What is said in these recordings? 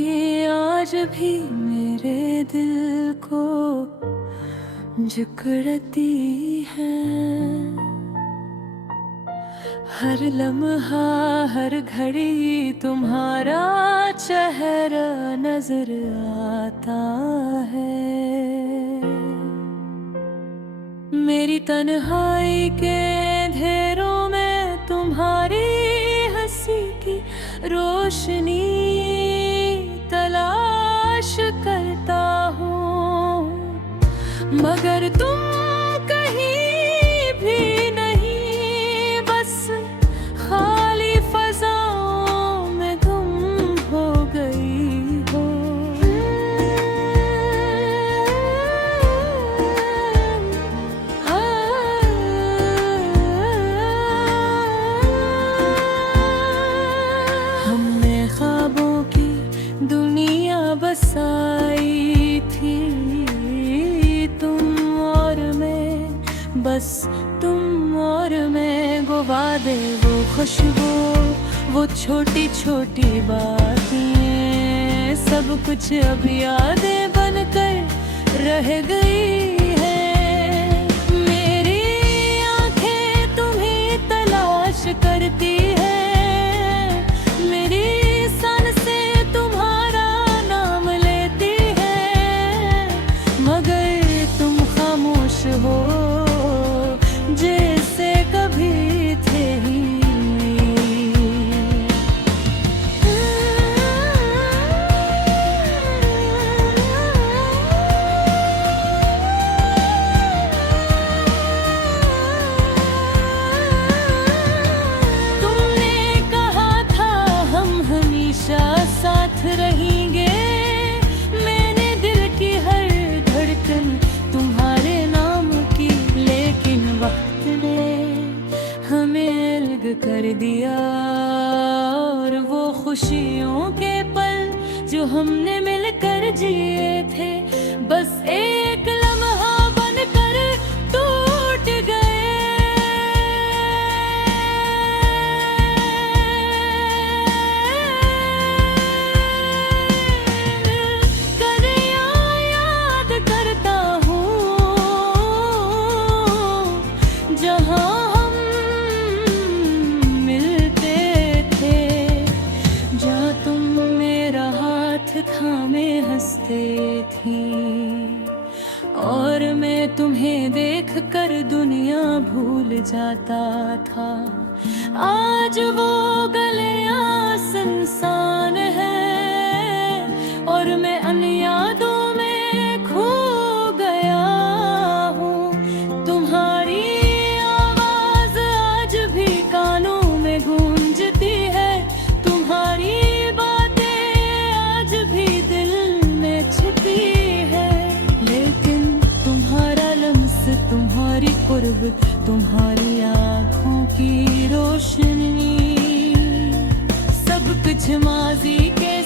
यादें आज भी मेरे दिल को जकड़ती हैं। हर लम्हा हर घड़ी तुम्हारा चेहरा नजर आता है। मेरी तन्हाई के अंधेरों में तुम्हारी हंसी की रोशनी तलाश करता हूँ, मगर तुम कहीं भी नहीं, बस खाली फज़ाओं में गुम हो गई हो। हमने ख्वाबों की दुनिया बसाई थी, तुम और मैं, बस तुम और मैं। वो वादे, वो खुशबू, वो छोटी छोटी बातें, सब कुछ अब यादें बनकर रह गई है। मेरी आंखें तुम्हें तलाश करती है, हो जैसे कभी थे ही। तुमने कहा था हम हमेशा साथ रहेंगे, मैंने दिल की हर धड़कन तुम्हारे कर दिया। और वो खुशियों के पल जो हमने मिलकर जिए थे, बस एक लम्हा बनकर टूट गए। करिया याद करता हूँ जहाँ थामे हंसते थी, और मैं तुम्हें देख कर दुनिया भूल जाता था। आज वो गलियां सुनसान है और मैं अन्य यादों में खो गया हूँ। तुम्हारी आवाज आज भी कानों में गूंजती है, तुम्हारी तुम्हारी कुर्ब, तुम्हारी आँखों की रोशनी, सब कुछ माजी के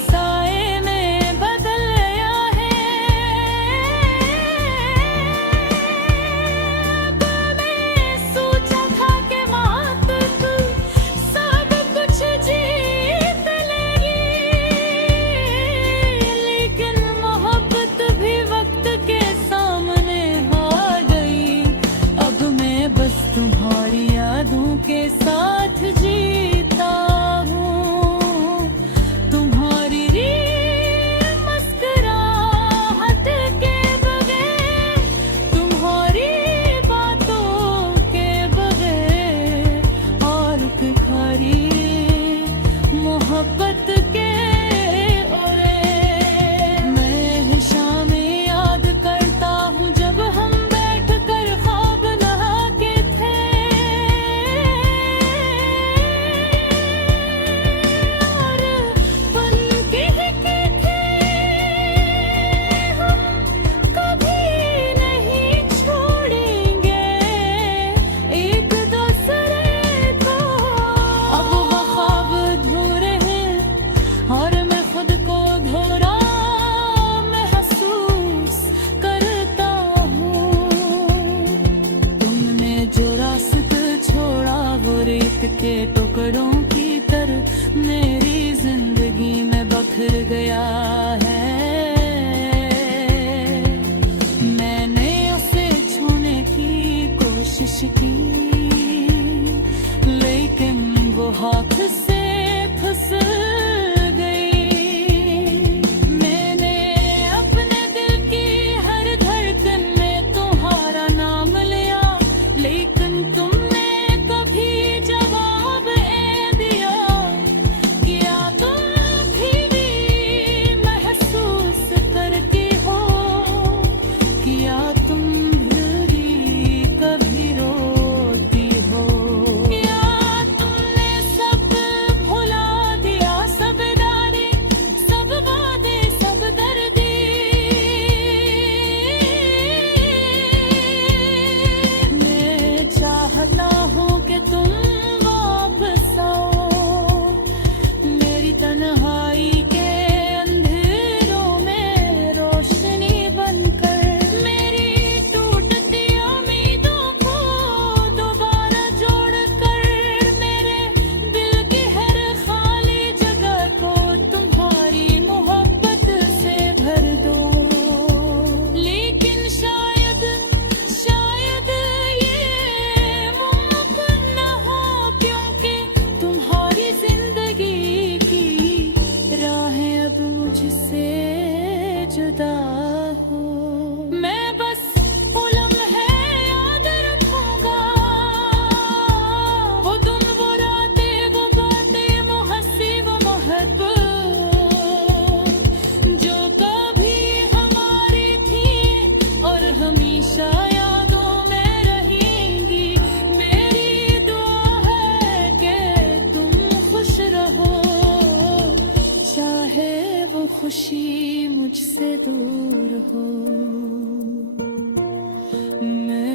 जुदा हो। मैं बस वो लम्हे याद रखूंगा, वो दिन वो रातें वो बातें वो हंसी वो मोहब्बत जो कभी हमारी थी और हमेशा यादों में रहेंगी। मेरी दुआ है कि तुम खुश रहो, चाहे वो खुशी मुझसे दूर हो। मैं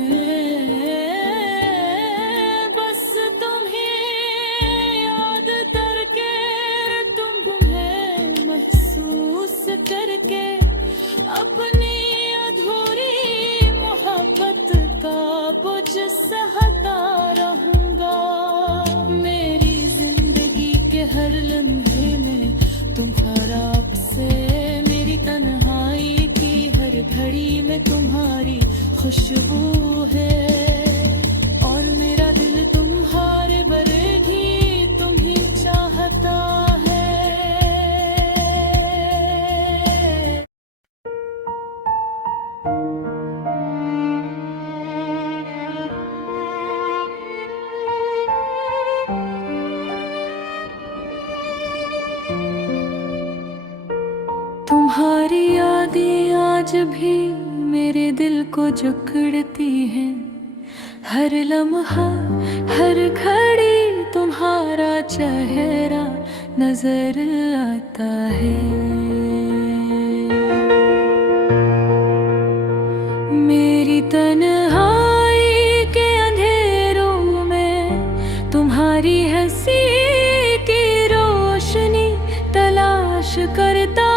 बस तुम्हें याद करके, तुम्हें महसूस करके अपनी अधूरी मोहब्बत का बोझ सहता रहूंगा। मेरी जिंदगी के हर लम्हे में तुम्हारा से मेरी तन्हाई की हर घड़ी में तुम्हारी खुशबू है और मेरा दिल तुम्हारे बरगी तुम्ही चाहता है। तुम्हारी यादें आज भी मेरे दिल को जकड़ती हैं। हर लम्हा हर घड़ी तुम्हारा चेहरा नजर आता है। मेरी तन्हाई के अंधेरों में तुम्हारी हंसी की रोशनी तलाश करता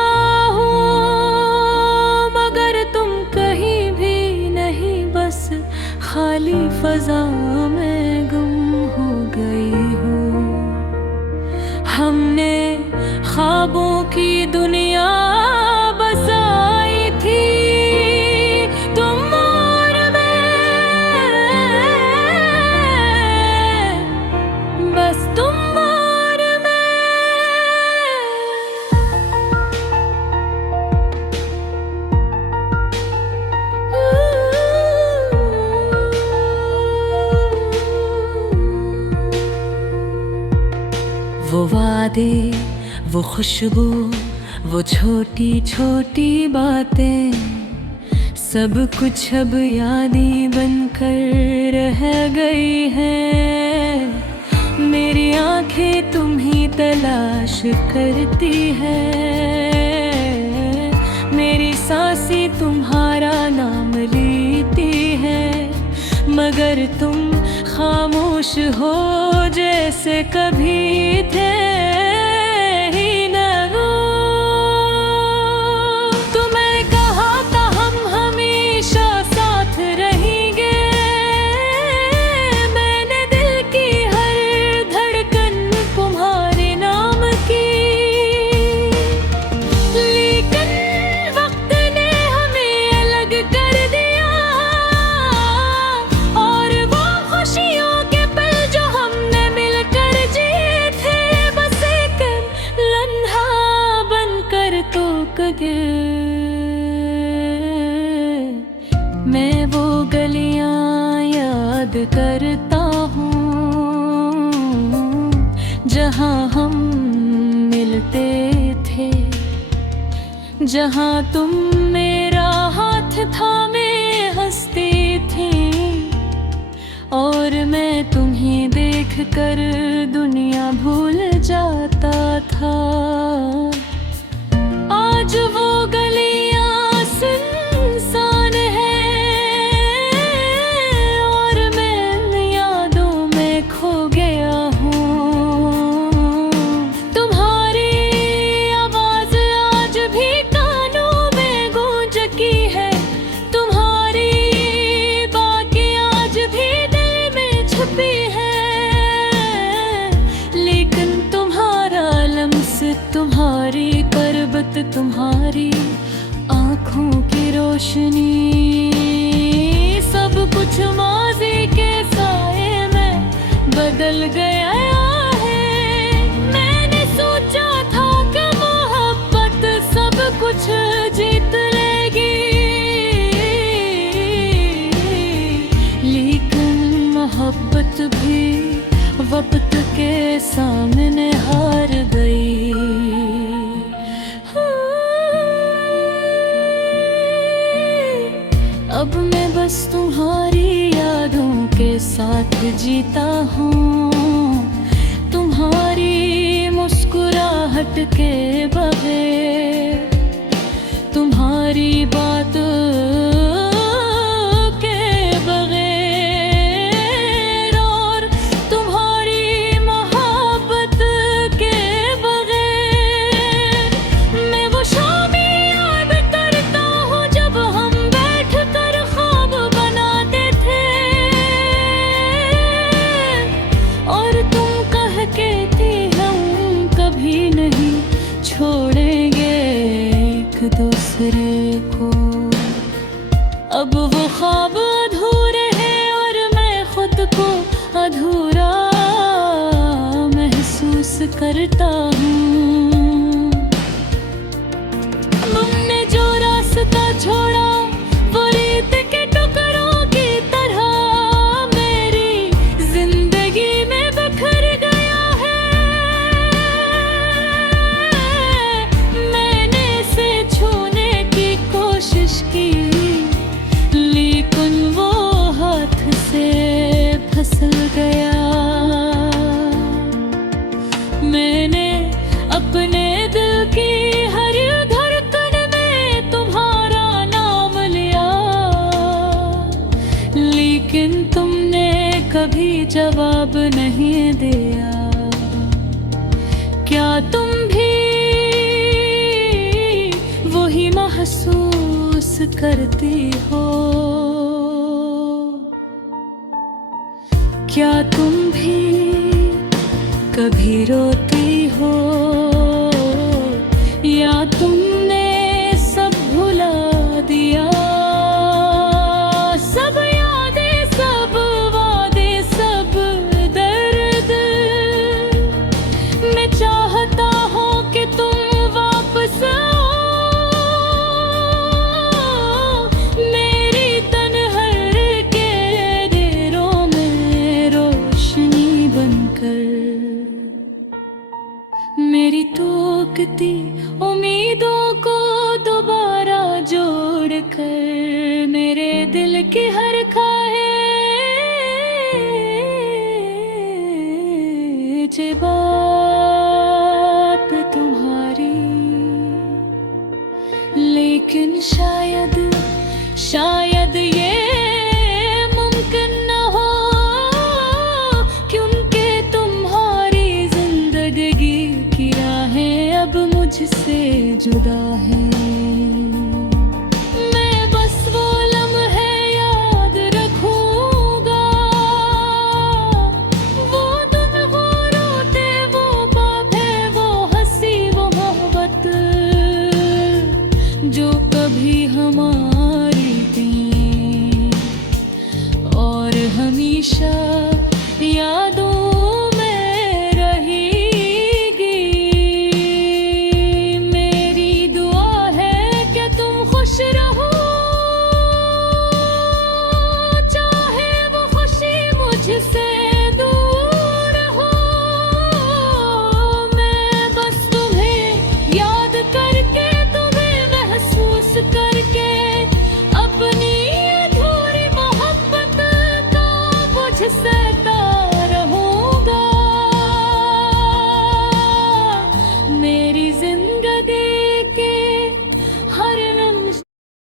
खाली फजा में गुम हो गई हूँ। हमने ख्वाबों की दुनिया बसाई थी तुम और मैं, बस तुम और मैं। वो वादे वो खुशबू वो छोटी छोटी बातें सब कुछ अब यादें बनकर रह गई हैं। मेरी आंखें तुम्हीं तलाश करती है, मेरी सांसें तुम्हारा नाम लेती है, मगर तुम खामोश हो जैसे कभी थे ही न वो। तुम्हें कहा था हम हमेशा साथ रहेंगे, मैंने दिल की हर धड़कन तुम्हारे नाम की, लेकिन वक्त ने हमें अलग कर दिया और वो खुशियों के पल जो हमने मिलकर जिए थे बस एक लम्हा बनकर तो गए। मैं वो गलियां याद करता हूँ जहाँ हम मिलते थे, जहाँ तुम मेरा हाथ थामे हंसती थी और मैं तुम्हें देख कर दुनिया भूल जाता था। आज वो गलियां सुनसान हैं और मैं इन यादों में खो गया हूँ। तुम्हारी आवाज आज भी कानों में गूंजती है, तुम्हारी बातें आज भी दिल में छुपी है, लेकिन तुम्हारा लम्स तुम्हारी पर्वत तुम्हारी आँखों की रोशनी सब कुछ माज़ी के साए में बदल गया है। मैंने सोचा था कि मोहब्बत सब कुछ जीत भी वक्त के सामने हार गई। अब मैं बस तुम्हारी यादों के साथ जीता हूँ, तुम्हारी मुस्कुराहट के बगैर, तुम्हारी बात के बगैर और तुम्हारी मोहब्बत के बगैर। मैं वो शाम याद करता हूँ जब हम बैठ कर ख्वाब बनाते थे, और तुम कहते थे हम कभी नहीं छोड़ेंगे एक दूसरे को। अब वो ख्वाब अधूरे हैं और मैं खुद को अधूरा महसूस करता हूँ। तुमने जो रास्ता छोड़ा वो रेत के टुकड़ों की तरह मेरी जिंदगी में बिखर गया है। मैंने इसे छूने की कोशिश की, लेकिन वो हाथ से फिसल गया। मैंने अपने दिल की हर धड़कन में तुम्हारा नाम लिया, लेकिन तुमने कभी जवाब नहीं दिया। क्या तुम भी वही महसूस करती हो? क्या तुम भी कभी रोती हो, या तुमने सब भुला दिया? सब यादें, सब वादे, सब दर्द। मैं चाहता हूँ कि तुम वापस आओ, मेरी तन्हर के देरों में रोशनी बनकर, मेरी टूटती उम्मीदों को दोबारा जोड़कर, मेरे दिल की हर ख्वाहिश बात तुम्हारी। लेकिन शायद ये मुमकिन न हो, क्योंकि तुम्हारी जिंदगी की राहें अब मुझसे जुदा हैं। मैं बस वो लम्हे याद रखूंगा, वो दिन, वो रोते, वो बातें, वो हंसी, वो मोहब्बत जो